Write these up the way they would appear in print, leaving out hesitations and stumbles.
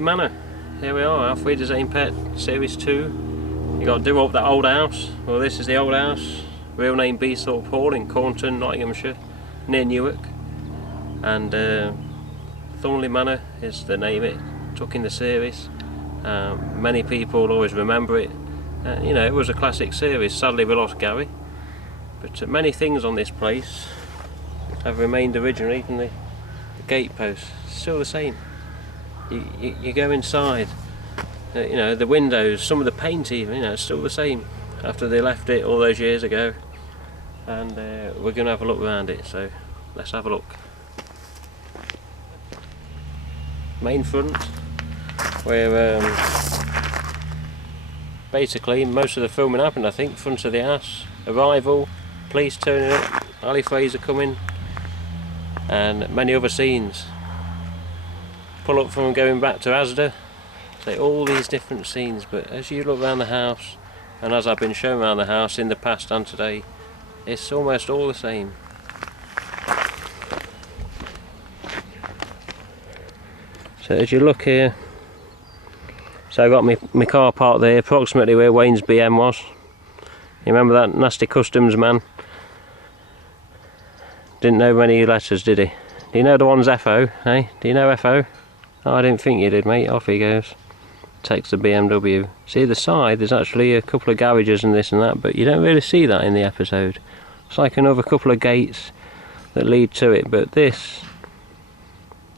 Thornly Manor. Here we are, Auf Wiedersehen Pet, Series 2. You got to do up that old house. Well, this is the old house. Real name Beesthorpe Hall in Caunton, Nottinghamshire, near Newark. And Thornly Manor is the name it took in the series. Many people always remember it. You know, it was a classic series. Sadly we lost Gary. But many things on this place have remained original. Even the gate post, still the same. You go inside, you know, the windows, some of the paint even, you know, it's still the same after they left it all those years ago. And we're going to have a look around it, so let's have a look. Main front, where basically most of the filming happened, I think. Front of the house, arrival, police turning up, Ali Fraser coming, and many other scenes. Pull up from going back to Asda, so all these different scenes. But as you look around the house, and as I've been shown around the house in the past and today, it's almost all the same. So as you look here, so I've got my car parked there, approximately where Wayne's BM was. You remember that nasty customs man? Didn't know many letters, did he? Do you know the one's FO, eh? Do you know FO? Oh, I didn't think you did, mate. Off he goes. Takes the BMW. See the side, there's actually a couple of garages and this and that, but you don't really see that in the episode. It's like another couple of gates that lead to it, but this,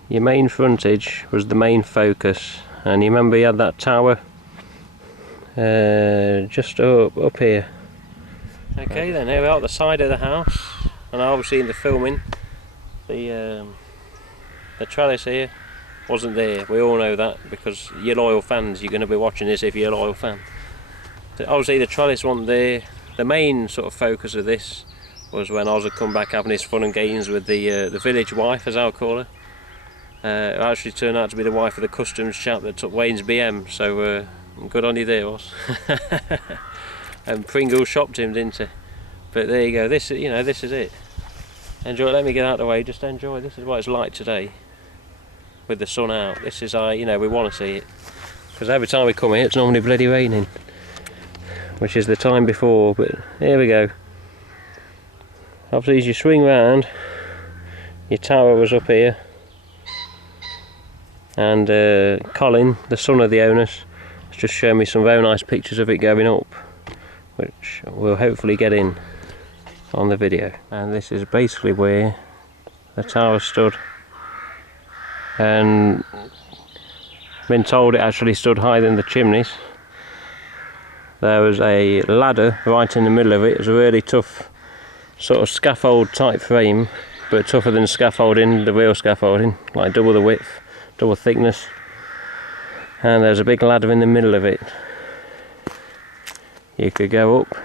your main frontage, was the main focus. And you remember you had that tower just up here. Okay then, here we are at the side of the house, and obviously in the filming, the trellis here wasn't there. We all know that, because you're loyal fans. You're going to be watching this if you're a loyal fan. So obviously the trellis wasn't there. The main sort of focus of this was when Oz had come back having his fun and games with the village wife, as I'll call her. It actually turned out to be the wife of the customs chap that took Wayne's BM, so good on you there, Oz. And Pringle shopped him, didn't he? But there you go. This, you know, this is it. Enjoy. Let me get out of the way. Just enjoy. This is what it's like today, with the sun out. This is, you know, we want to see it, because every time we come here it's normally bloody raining, which is the time before. But here we go. Obviously as you swing round, your tower was up here, and Colin, the son of the owners, has just shown me some very nice pictures of it going up, which we'll hopefully get in on the video. And this is basically where the tower stood, and been told it actually stood higher than the chimneys. There was a ladder right in the middle of it. It was a really tough sort of scaffold type frame, but tougher than scaffolding, the real scaffolding, like double the width, double thickness. And there's a big ladder in the middle of it. You could go up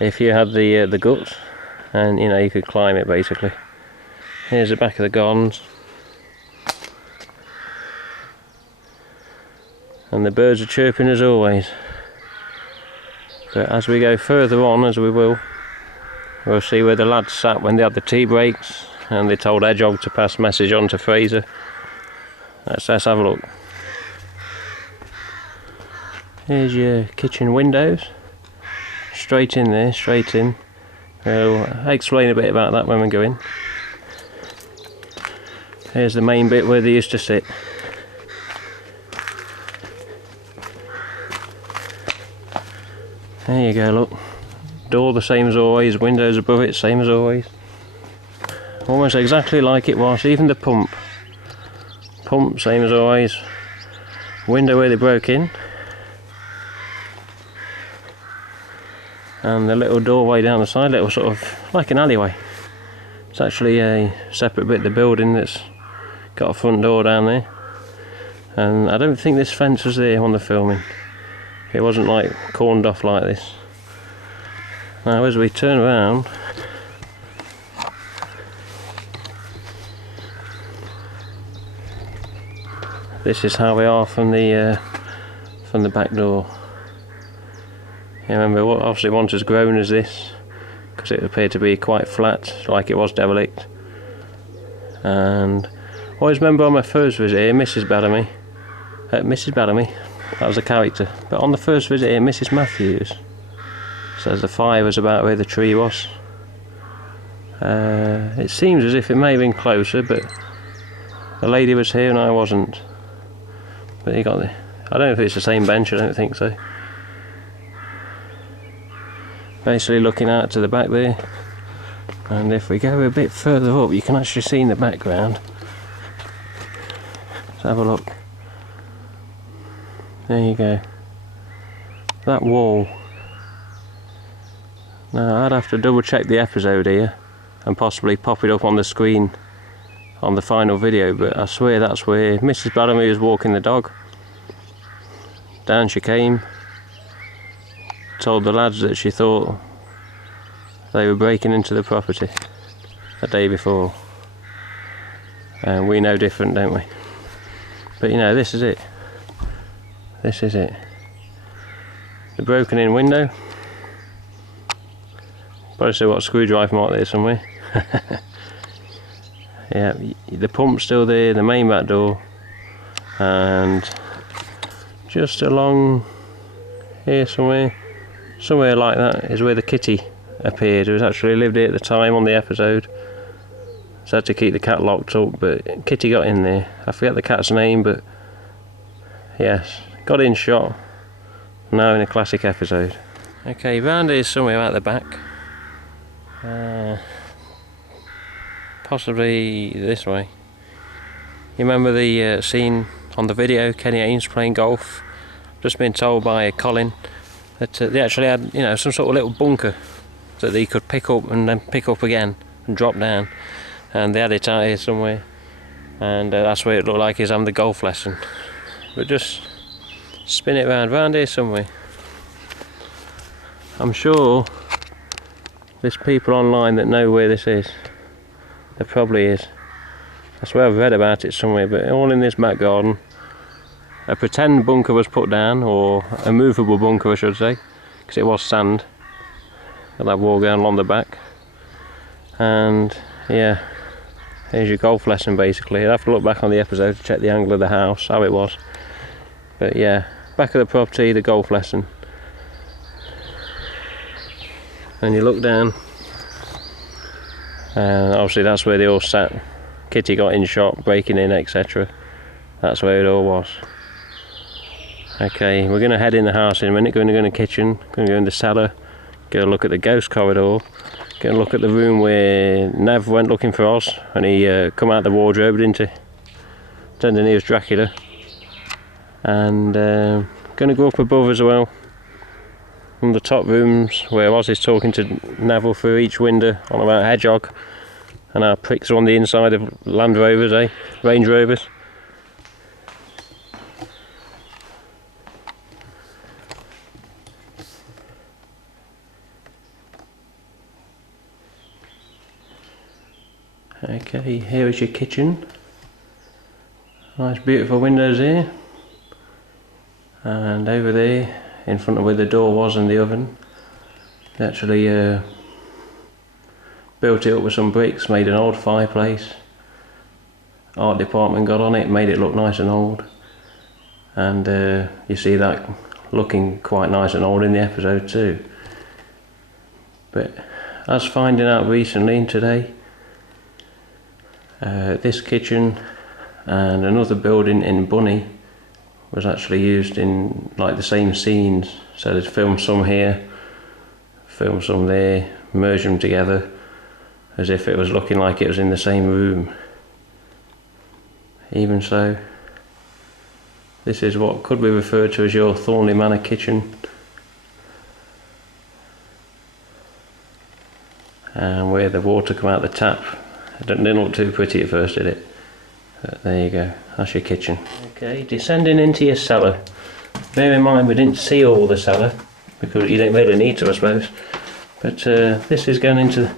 if you had the guts, and you know, you could climb it basically. Here's the back of the gardens, and the birds are chirping as always. But as we go further on, as we will, we'll see where the lads sat when they had the tea breaks and they told Hedgehog to pass message on to Fraser. Let's have a look. Here's your kitchen windows. Straight in there, straight in. I'll explain a bit about that when we go in. Here's the main bit where they used to sit. There you go, look. Door the same as always, windows above it same as always. Almost exactly like it was, even the pump. Pump same as always. Window where they broke in. And the little doorway down the side, little sort of like an alleyway. It's actually a separate bit of the building that's got a front door down there. And I don't think this fence was there on the filming. It wasn't like corned off like this. Now as we turn around, this is how we are from the back door. You remember, obviously it wasn't as grown as this, because it appeared to be quite flat, like it was derelict. And always remember on my first visit here, Mrs. Bellamy, that was a character, but on the first visit here, Mrs. Matthews says the fire was about where the tree was. It seems as if it may have been closer, but the lady was here and I wasn't. But you got the, I don't know if it's the same bench, I don't think so. Basically looking out to the back there, and if we go a bit further up you can actually see in the background. Let's have a look. There you go. That wall. Now I'd have to double check the episode here and possibly pop it up on the screen on the final video, but I swear that's where Mrs. Bellamy was walking the dog. Down she came, told the lads that she thought they were breaking into the property the day before, and we know different, don't we? But you know, this is it. This is it. The broken in window. Probably still got a screwdriver mark there somewhere. Yeah, the pump's still there, the main back door, and just along here somewhere like that is where the kitty appeared, who was actually lived here at the time on the episode. So I had to keep the cat locked up, but Kitty got in there. I forget the cat's name, but yes, got in shot. Now in a classic episode. Okay, round here somewhere out the back. Possibly this way. You remember the scene on the video, Kenny Haynes playing golf? Just been told by Colin that they actually had, you know, some sort of little bunker that they could pick up and then pick up again and drop down, and they had it out here somewhere, and that's where it looked like he's having the golf lesson. But just spin it round here somewhere. I'm sure there's people online that know where this is. There probably is. I swear I've read about it somewhere, but all in this back garden. A pretend bunker was put down, or a movable bunker I should say, because it was sand. Got that wall going along the back. And yeah, here's your golf lesson basically. I'd have to look back on the episode to check the angle of the house, how it was. But yeah, back of the property, the golf lesson. And you look down, and obviously that's where they all sat. Kitty got in shot, breaking in, etc. That's where it all was. Okay, we're going to head in the house in a minute, going to go in the kitchen, going to go in the cellar, go look at the ghost corridor, go and look at the room where Nev went looking for Oz, and he come out the wardrobe, didn't he? Pretending he was Dracula. And going to go up above as well, from the top rooms where Oz is talking to Neville through each window on about Hedgehog, and our pricks are on the inside of Land Rovers, Range Rovers. Okay, here is your kitchen. Nice beautiful windows here. And over there, in front of where the door was and the oven, they actually built it up with some bricks, made an old fireplace. Art department got on it, made it look nice and old. And you see that looking quite nice and old in the episode too. But I was finding out recently and today, this kitchen and another building in Bunny was actually used in like the same scenes. So they'd filmed some here, filmed some there, merged them together as if it was looking like it was in the same room. Even so, this is what could be referred to as your Thornly Manor kitchen. And where the water come out the tap. It didn't look too pretty at first, did it? But there you go, that's your kitchen. Okay, descending into your cellar. Bear in mind we didn't see all the cellar, because you don't really need to, I suppose. But this is going into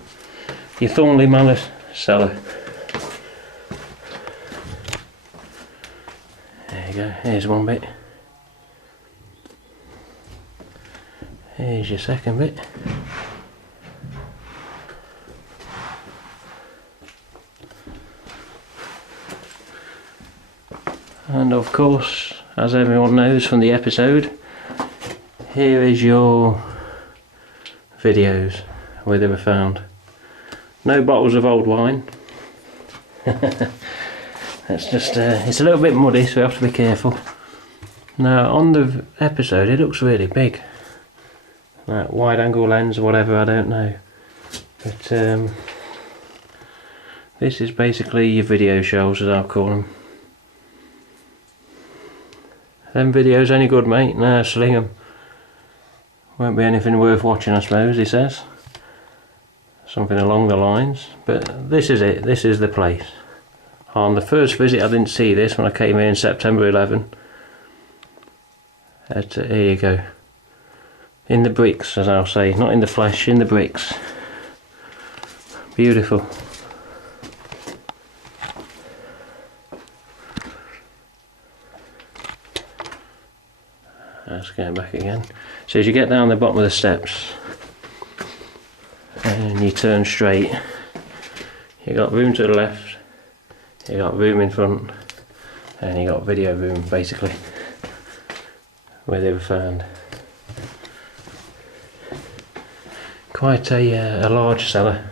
your Thornly Manor cellar. There you go, here's one bit. Here's your second bit. And of course, as everyone knows from the episode, here is your videos where they were found. No bottles of old wine. It's just, it's a little bit muddy, so we have to be careful. Now on the episode it looks really big. Like wide angle lens or whatever, I don't know. But this is basically your video shells, as I'll call them. Them videos any good, mate? Nah, sling them. Won't be anything worth watching, I suppose, he says. Something along the lines. But this is it, this is the place. On the first visit I didn't see this when I came here in September 11. Here you go. In the bricks, as I'll say, not in the flesh, in the bricks. Beautiful. That's going back again. So as you get down the bottom of the steps and you turn straight, you got room to the left, you got room in front, and you got video room basically where they were found. Quite a large cellar,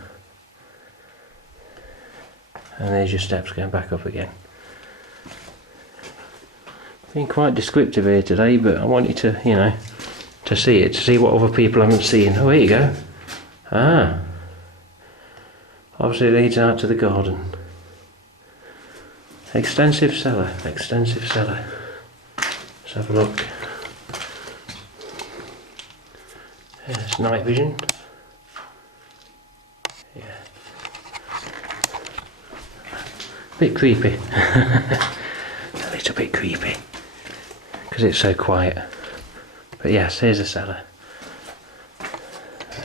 and there's your steps going back up again. Been quite descriptive here today, but I want you to, you know, to see it, to see what other people haven't seen. Oh, here you go. Ah, obviously it leads out to the garden. Extensive cellar, extensive cellar. Let's have a look. There's night vision. Yeah. Bit creepy. A little bit creepy. Because it's so quiet. But yes, here's the cellar.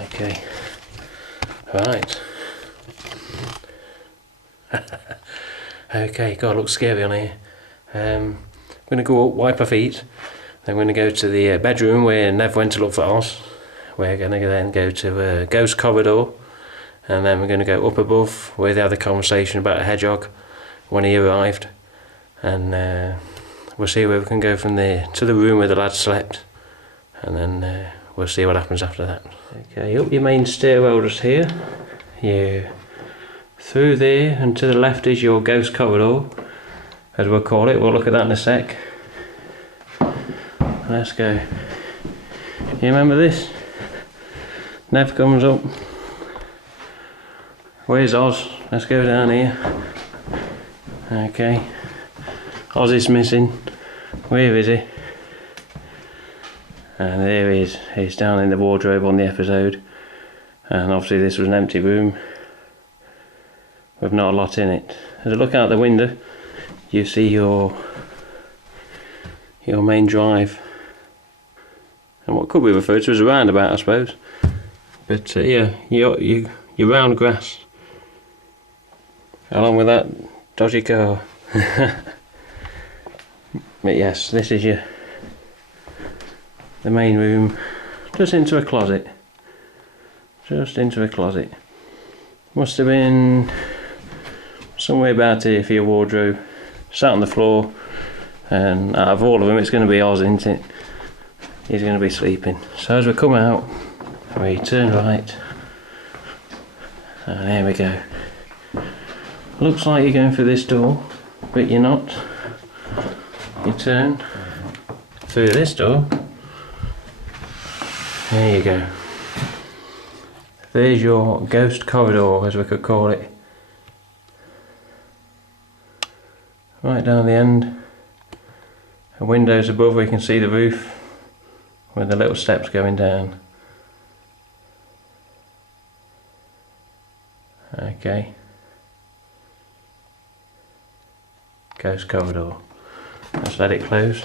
Okay. Right. Okay, God, it looks scary on here. I'm going to go up, wipe our feet. Then we're going to go to the bedroom where Nev went to look for Oz. We're going to then go to a ghost corridor. And then we're going to go up above where they had the conversation about a hedgehog when he arrived. And we'll see where we can go from there to the room where the lads slept. And then we'll see what happens after that. Okay, up your main stairwell just here. Yeah. Through there and to the left is your ghost corridor, as we'll call it. We'll look at that in a sec. Let's go. You remember this? Nev comes up. Where's Oz? Let's go down here. Okay. Oz is missing. Where is he? And there he is. He's down in the wardrobe on the episode. And obviously this was an empty room with not a lot in it. As I look out the window, you see your main drive, and what could be referred to as a roundabout, I suppose. But yeah, your round grass, along with that dodgy car. But yes, this is the main room, just into a closet. Just into a closet. Must have been somewhere about here for your wardrobe. Sat on the floor, and out of all of them it's going to be Oz, isn't it? He's going to be sleeping. So as we come out, we turn right, and there we go. Looks like you're going through this door, but you're not. You turn through this door. There you go. There's your ghost corridor, as we could call it. Right down the end. The windows above, we can see the roof with the little steps going down. Okay. Ghost corridor. Let's let it close.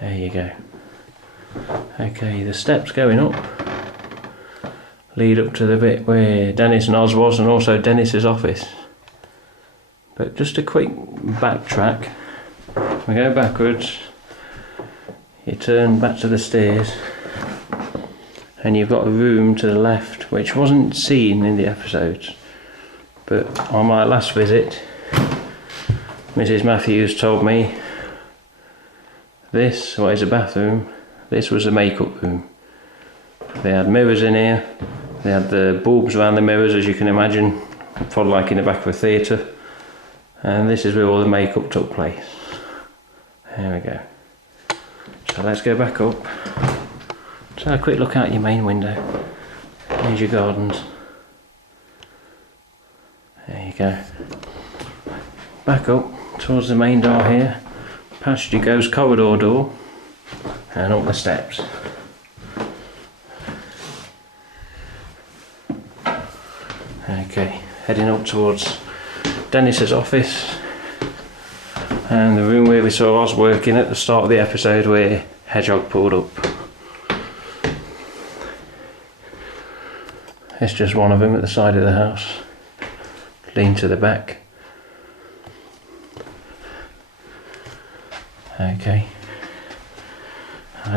There you go. Okay, the steps going up lead up to the bit where Dennis and Oz was, and also Dennis's office. But just a quick backtrack. We go backwards. You turn back to the stairs, and you've got a room to the left which wasn't seen in the episodes, but on my last visit Mrs. Matthews told me this is a bathroom, this was a makeup room. They had mirrors in here, they had the bulbs around the mirrors, as you can imagine, probably like in the back of a theatre, and this is where all the makeup took place. There we go. So let's go back up. Let's have a quick look out your main window. There's your gardens. There you go. Back up towards the main door here. Past you goes corridor door, and up the steps. Okay, heading up towards Dennis's office, and the room where we saw Oz working at the start of the episode where Hedgehog pulled up. It's just one of them at the side of the house, lean to the back. Okay,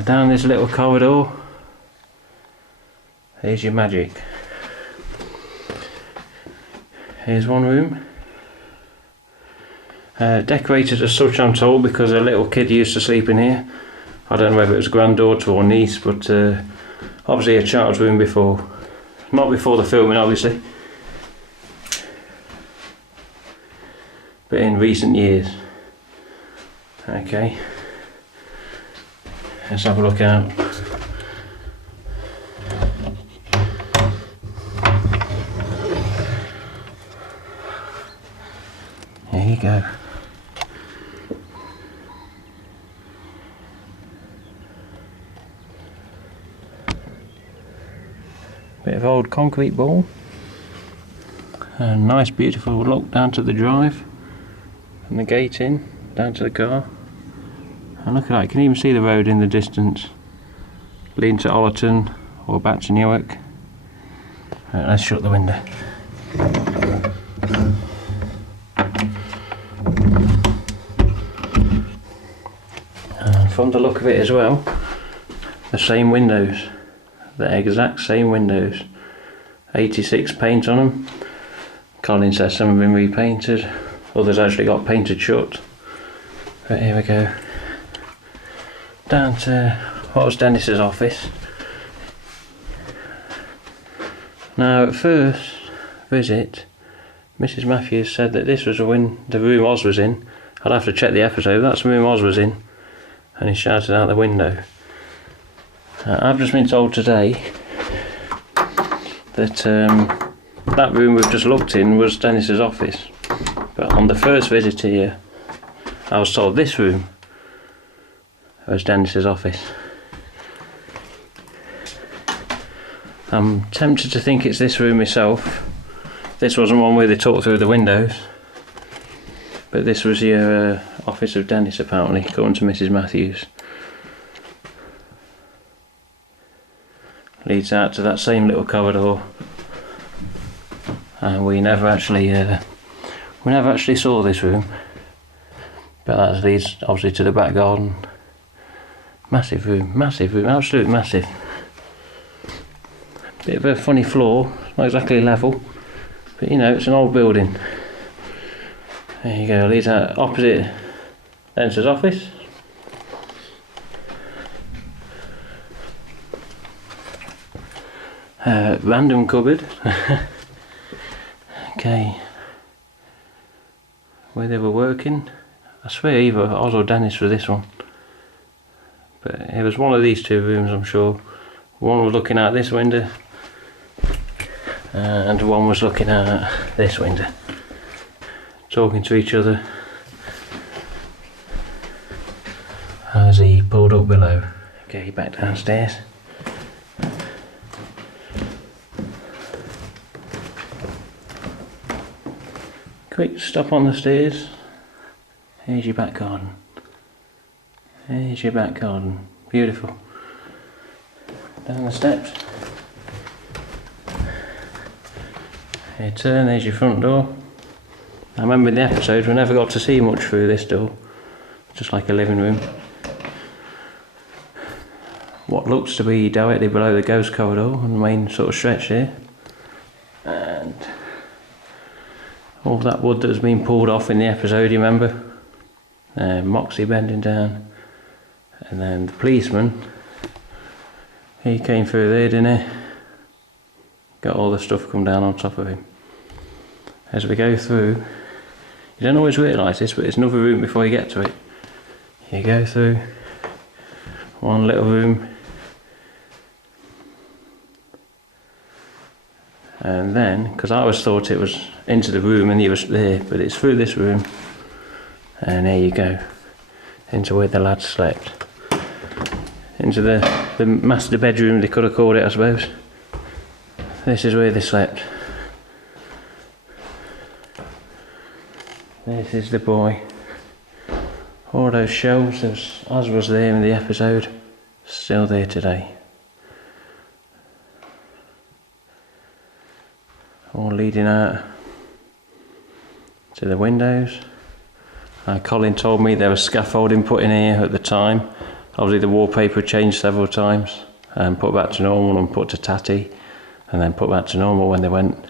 down this little corridor, here's your magic. Here's one room, decorated as such I'm told because a little kid used to sleep in here. I don't know whether it was granddaughter or niece, but obviously a child's room before. Not before the filming obviously, but in recent years. Okay, let's have a look out. There you go. Bit of old concrete ball. A nice beautiful look down to the drive, from the gate in, down to the car. And look at that, you can even see the road in the distance, leading to Ollerton or back to Newark. Right, let's shut the window. And from the look of it as well, the same windows, the exact same windows, 86 paint on them. Colin says some have been repainted, others actually got painted shut. But here we go, down to what was Dennis's office. Now at first visit, Mrs. Matthews said that this was the room Oz was in. I'd have to check the episode, that's the room Oz was in, and he shouted out the window. I've just been told today that that room we've just looked in was Dennis's office, but on the first visit here I was told this room was Dennis's office. I'm tempted to think it's this room myself. This wasn't one where they talked through the windows, but this was the office of Dennis apparently, according to Mrs. Matthews. Leads out to that same little corridor, and we never actually saw this room, but that leads obviously to the back garden. Massive room, absolutely massive. Bit of a funny floor, not exactly level, but you know, it's an old building. There you go, leads out opposite Dennis's office. Random cupboard. Okay, where they were working, I swear either Oz or Dennis for this one, but it was one of these two rooms I'm sure. One was looking out this window and one was looking out this window, talking to each other as he pulled up below. Okay, back downstairs. Quick stop on the stairs. Here's your back garden. Here's your back garden. Beautiful. Down the steps. Here, turn, there's your front door. I remember in the episode we never got to see much through this door. Just like a living room. what looks to be directly below the ghost corridor on the main sort of stretch here. And all that wood that has been pulled off in the episode, you remember? Moxey bending down. And then the policeman, he came through there, didn't he? Got all the stuff come down on top of him. As we go through, you don't always realise this, but there's another room before you get to it. You go through one little room, and then, because I always thought it was into the room and he was there, but it's through this room, and there you go, into where the lads slept. Into the master bedroom, they could have called it, I suppose. This is where they slept. This is the boy. All those shelves, as was there in the episode, still there today. All leading out to the windows. Colin told me there was scaffolding put in here at the time. Obviously the wallpaper changed several times and put back to normal and put to tatty and then put back to normal when they went.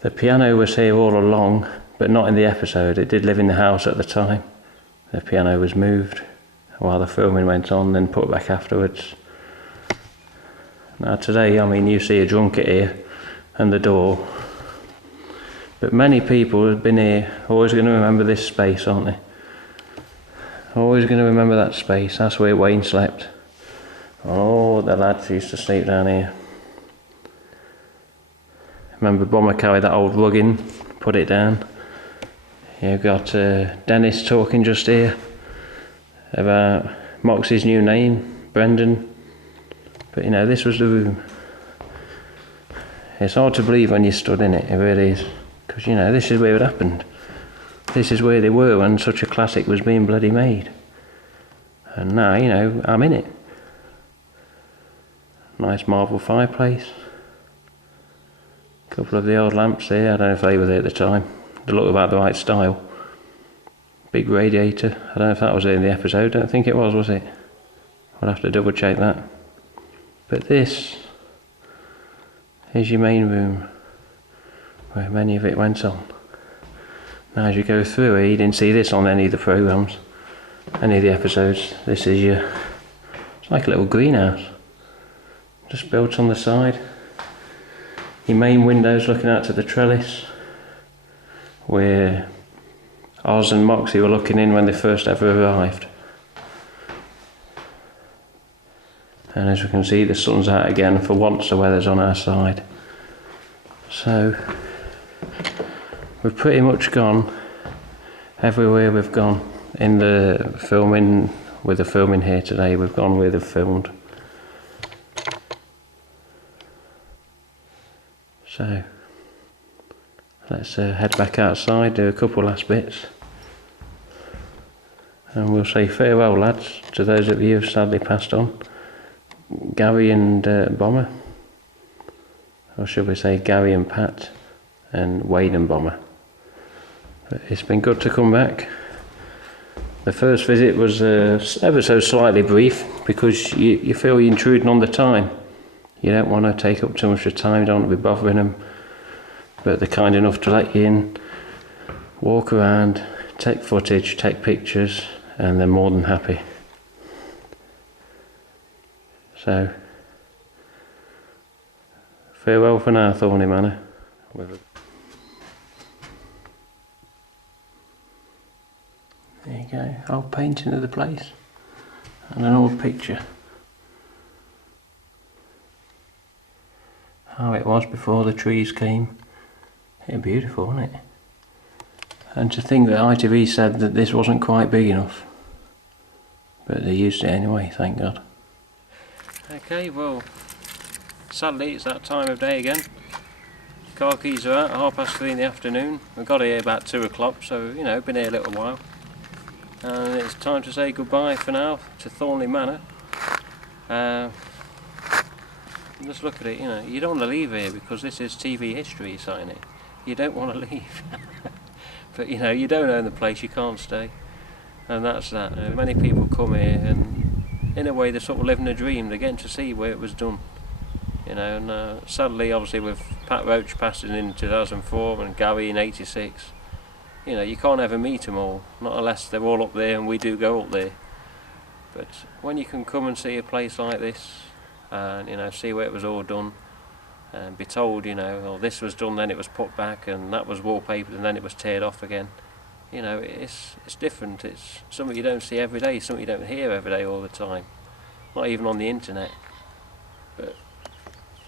The piano was here all along, but not in the episode. It did live in the house at the time. The piano was moved while the filming went on, then put back afterwards. Now today, I mean, you see a junket here and the door, but many people have been here always going to remember this space, aren't they? Always going to remember that space. That's where Wayne slept. Oh, the lads used to sleep down here. Remember Bomber carried that old rug in, put it down. You've got Dennis talking just here about Moxey's new name, Brendan. But you know, this was the room. It's hard to believe when you stood in it, it really is. Because you know, this is where it happened. This is where they were when such a classic was being bloody made. And now, you know, I'm in it. Nice marble fireplace. Couple of the old lamps there, I don't know if they were there at the time. They look about the right style. Big radiator, I don't know if that was there in the episode, I don't think it was it? I'll have to double check that. But this is your main room, where many of it went on. Now as you go through here, you didn't see this on any of the programmes, any of the episodes. This is your, it's like a little greenhouse, just built on the side. Your main window's looking out to the trellis, where Oz and Moxey were looking in when they first ever arrived. And as we can see, the sun's out again. For once the weather's on our side. So we've pretty much gone everywhere we've gone in the filming, with the filming here today. We've gone where they've filmed. So let's head back outside, do a couple last bits, and we'll say farewell, lads, to those of you who've sadly passed on. Gary and Bomber, or should we say Gary and Pat, and Wayne and Bomber. But it's been good to come back. The first visit was ever so slightly brief, because you feel you're intruding on the time. You don't want to take up too much of time, don't want to be bothering them, but they're kind enough to let you in, walk around, take footage, take pictures, and they're more than happy. So, farewell for now, Thornly Manor. There you go, old painting of the place, and an old picture. How it was before the trees came. It's beautiful, isn't it? And to think that ITV said that this wasn't quite big enough. But they used it anyway, thank God. Okay, well, sadly it's that time of day again. Car keys are out at 3:30 in the afternoon. We got here about 2 o'clock, so you know, been here a little while. And it's time to say goodbye for now to Thornly Manor. Just look at it, you know, you don't want to leave here because this is TV history, sign it. You don't want to leave. But you know, you don't own the place, you can't stay. And that's that. Many people come here and in a way they're sort of living a dream. They're getting to see where it was done, you know. And sadly, obviously, with Pat Roach passing in 2004 and Gary in '86, you know, you can't ever meet them all, not unless they're all up there and we do go up there. But when you can come and see a place like this, and you know, see where it was all done, and be told, you know, oh, this was done, then it was put back, and that was wallpapered, and then it was teared off again. You know, it's different. It's something you don't see every day, something you don't hear every day all the time, not even on the internet. But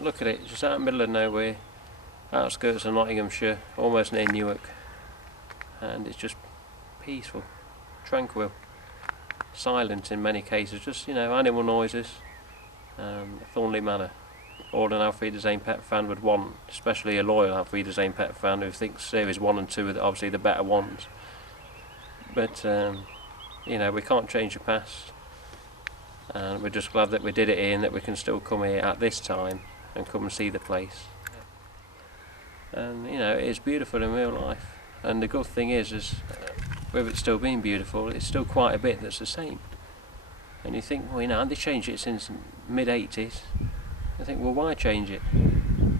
look at it, just out in the middle of nowhere, outskirts of Nottinghamshire, almost near Newark, and it's just peaceful, tranquil, silent in many cases, just, you know, animal noises. Thornely Manor. All an Auf Wiedersehen pet fan would want, especially a loyal Auf Wiedersehen pet fan who thinks series 1 and 2 are obviously the better ones. But you know, we can't change the past, and we're just glad that we did it here and that we can still come here at this time and come and see the place. And you know, it's beautiful in real life, and the good thing is with it still being beautiful, it's still quite a bit that's the same. And you think, well, you know, haven't they changed it since mid-80s? I think, well, why change it?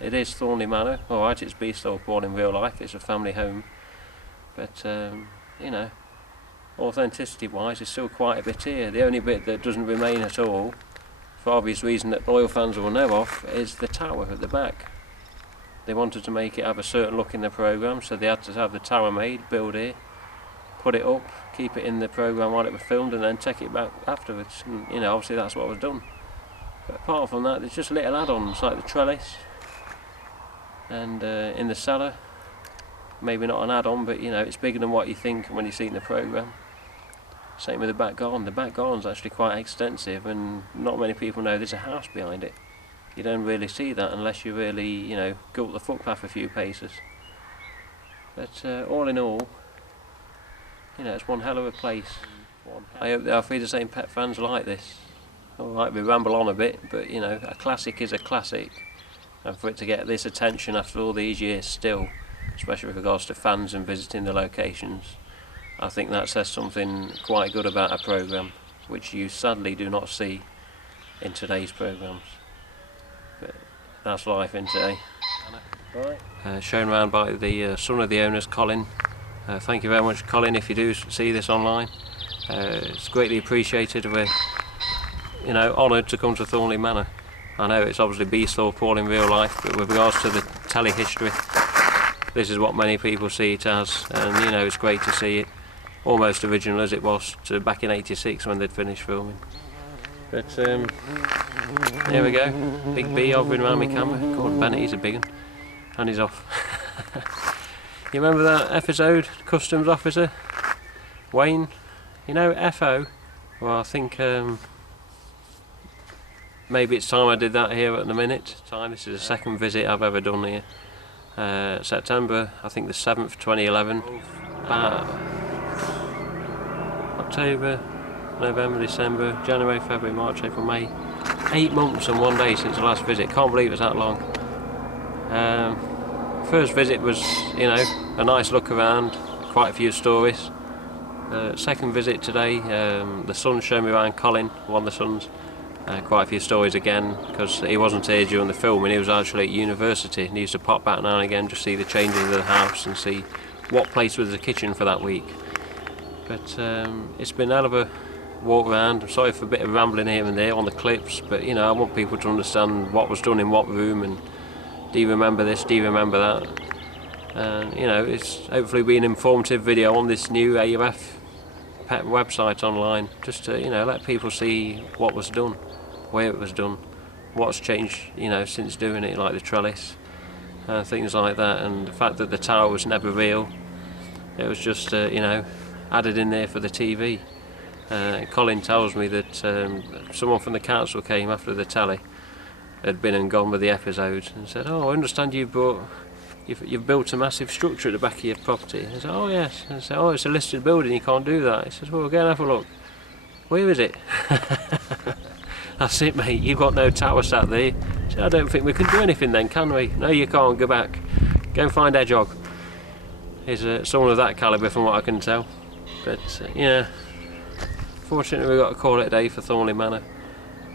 It is Thornely Manor. Alright, it's Beesthorpe Hall in real life, it's a family home. But, you know, authenticity-wise, there's still quite a bit here. The only bit that doesn't remain at all, for obvious reason that loyal fans will know of, is the tower at the back. They wanted to make it have a certain look in the programme, so they had to have the tower made, build here, put it up, keep it in the programme while it was filmed, and then take it back afterwards. And, you know, obviously that's what was done. But apart from that, there's just little add-ons like the trellis, and in the cellar, maybe not an add-on, but you know, it's bigger than what you think when you see it in the programme. Same with the back garden. The back garden's actually quite extensive, and not many people know there's a house behind it. You don't really see that unless you really, you know, go up the footpath a few paces. But all in all, you know, it's one hell of a place. I hope the Auf Wiedersehen pet fans like this. Alright, we ramble on a bit, but you know, a classic is a classic. And for it to get this attention after all these years still, especially with regards to fans and visiting the locations, I think that says something quite good about a programme, which you sadly do not see in today's programmes. But that's life in today. Shown around by the son of the owners, Colin. Thank you very much, Colin, if you do see this online. It's greatly appreciated. We're, you know, honoured to come to Thornely Manor. I know it's obviously Beesthorpe Hall in real life, but with regards to the telly history, this is what many people see it as, and you know, it's great to see it almost original as it was to back in '86 when they'd finished filming. But here we go, Big B hovering around my camera. God, Bennett, he's a big one, and he's off. You remember that episode, Customs Officer Wayne? You know, FO? Well, I think maybe it's time I did that here at the minute. This is the second visit I've ever done here. September, I think the 7th, 2011. October, November, December, January, February, March, April, May. 8 months and 1 day since the last visit. Can't believe it's that long. First visit was, you know, a nice look around, quite a few stories. Second visit today, the son showed me around, Colin, one of the sons. Quite a few stories again, because he wasn't here during the filming, he was actually at university, and he used to pop back now and again, just see the changes of the house and see what place was the kitchen for that week. But it's been a hell of a walk around. I'm sorry for a bit of rambling here and there on the clips, but you know, I want people to understand what was done in what room, and do you remember this, do you remember that? And you know, it's hopefully be an informative video on this new AUF pet website online, just to, you know, let people see what was done, where it was done, what's changed, you know, since doing it, like the trellis, things like that, and the fact that the tower was never real. It was just, you know, added in there for the TV. Colin tells me that someone from the council came after the telly had been and gone with the episodes and said, "Oh, I understand you've built a massive structure at the back of your property." I said, "Oh yes." And I said, "Oh, it's a listed building, you can't do that." He says, "Well, go and have a look." "Where is it?" "That's it, mate, you've got no tower sat there." I said, "I don't think we can do anything then, can we?" "No, you can't, go back. Go and find Hedgehog." He's someone of that calibre from what I can tell. But yeah, fortunately we've got to call it a day for Thornely Manor.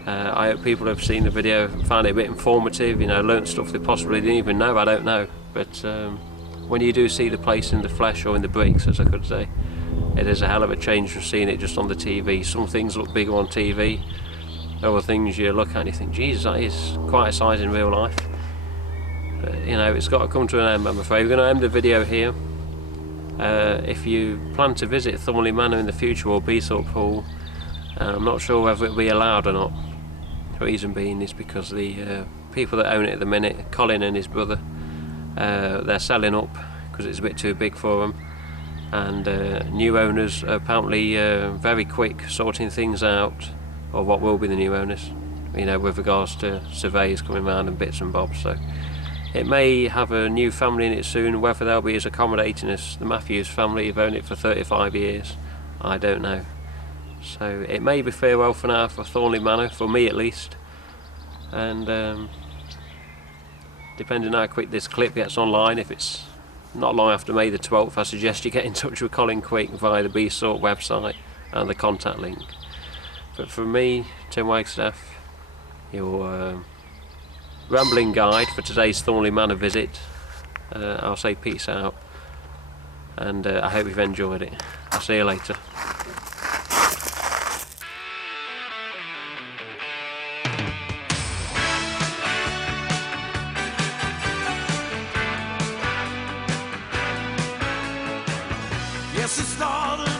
I hope people have seen the video and found it a bit informative, you know, learnt stuff they possibly didn't even know, I don't know. But when you do see the place in the flesh, or in the bricks as I could say, it is a hell of a change from seeing it just on the TV. Some things look bigger on TV, other things you look at and you think, Jesus, that is quite a size in real life. But you know, it's got to come to an end, I'm afraid. We're going to end the video here. If you plan to visit Thornly Manor in the future, or Beesthorpe Hall, I'm not sure whether it'll be allowed or not. The reason being is because the people that own it at the minute, Colin and his brother, they're selling up because it's a bit too big for them, and new owners are apparently very quick sorting things out, or what will be the new owners, you know, with regards to surveyors coming around and bits and bobs. So it may have a new family in it soon. Whether they'll be as accommodating as the Matthews family who've owned it for 35 years, I don't know. So it may be farewell for now for Thornly Manor, for me at least. And depending on how quick this clip gets online, if it's not long after May the 12th, I suggest you get in touch with Colin quick via the Beesthorpe website and the contact link. But from me, Tim Wagstaff, your rambling guide for today's Thornly Manor visit, I'll say peace out, and I hope you've enjoyed it. I'll see you later. Yes, it started